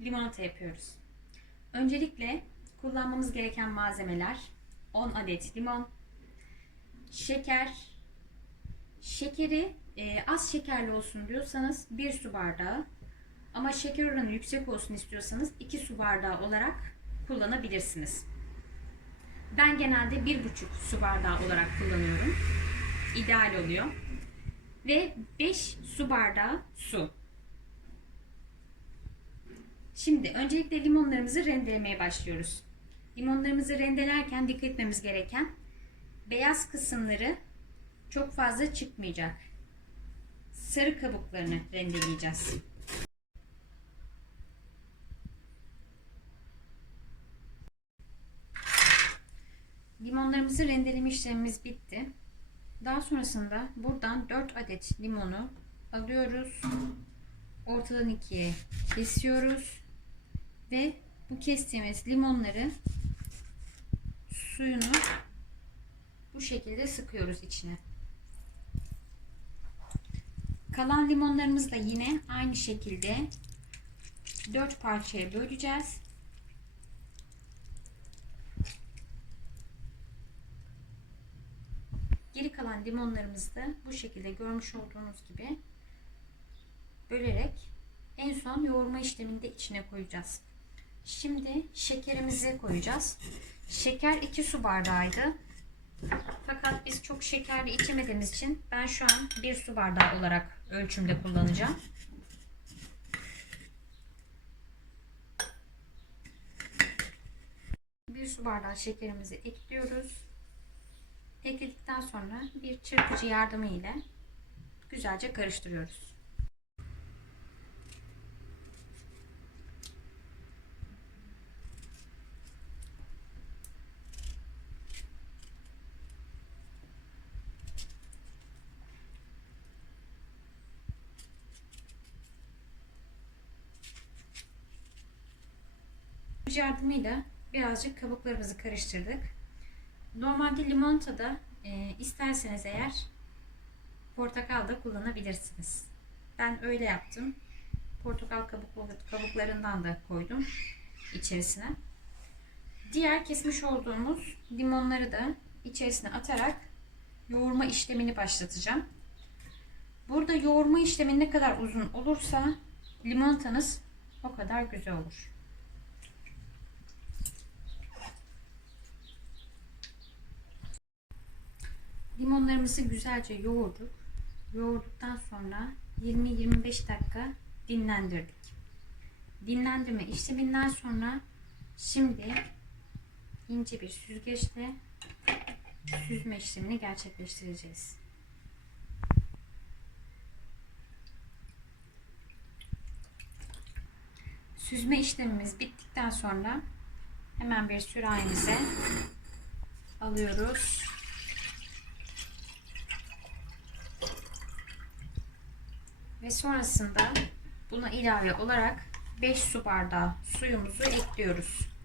limonata yapıyoruz. Öncelikle kullanmamız gereken malzemeler 10 adet limon, şeker, şekeri e, az şekerli olsun diyorsanız 1 su bardağı ama şeker oranı yüksek olsun istiyorsanız 2 su bardağı olarak kullanabilirsiniz. Ben genelde 1,5 su bardağı olarak kullanıyorum. İdeal oluyor. Ve 5 su bardağı su. Şimdi öncelikle limonlarımızı rendelemeye başlıyoruz. Limonlarımızı rendelerken dikkat etmemiz gereken beyaz kısımları çok fazla çıkmayacak. Sarı kabuklarını rendeleyeceğiz. Limonlarımızı rendeleme işlemimiz bitti. Daha sonrasında buradan 4 adet limonu alıyoruz. Ortadan ikiye kesiyoruz. Ve bu kestiğimiz limonları suyunu bu şekilde sıkıyoruz içine. Kalan limonlarımızı da yine aynı şekilde 4 parçaya böleceğiz. Geri kalan limonlarımızı da bu şekilde görmüş olduğunuz gibi bölerek en son yoğurma işleminde içine koyacağız. Şimdi şekerimizi koyacağız. Şeker 2 su bardağıydı. Fakat biz çok şekerli içemediğimiz için ben şu an 1 su bardağı olarak ölçümde kullanacağım. Bir su bardağı şekerimizi ekliyoruz. Ekledikten sonra bir çırpıcı yardımı ile güzelce karıştırıyoruz. Yardımıyla birazcık kabuklarımızı karıştırdık. Normalde limonatada e, isterseniz eğer portakal da kullanabilirsiniz. Ben öyle yaptım. Portakal kabuklu, kabuklarından da koydum içerisine. Diğer kesmiş olduğumuz limonları da içerisine atarak yoğurma işlemini başlatacağım. Burada yoğurma işlemi ne kadar uzun olursa limonatanız o kadar güzel olur. Limonlarımızı güzelce yoğurduk. Yoğurduktan sonra 20-25 dakika dinlendirdik. Dinlendirme işleminden sonra şimdi ince bir süzgeçle süzme işlemini gerçekleştireceğiz. Süzme işlemimiz bittikten sonra hemen bir sürahimize alıyoruz. Ve sonrasında buna ilave olarak 5 su bardağı suyumuzu ekliyoruz.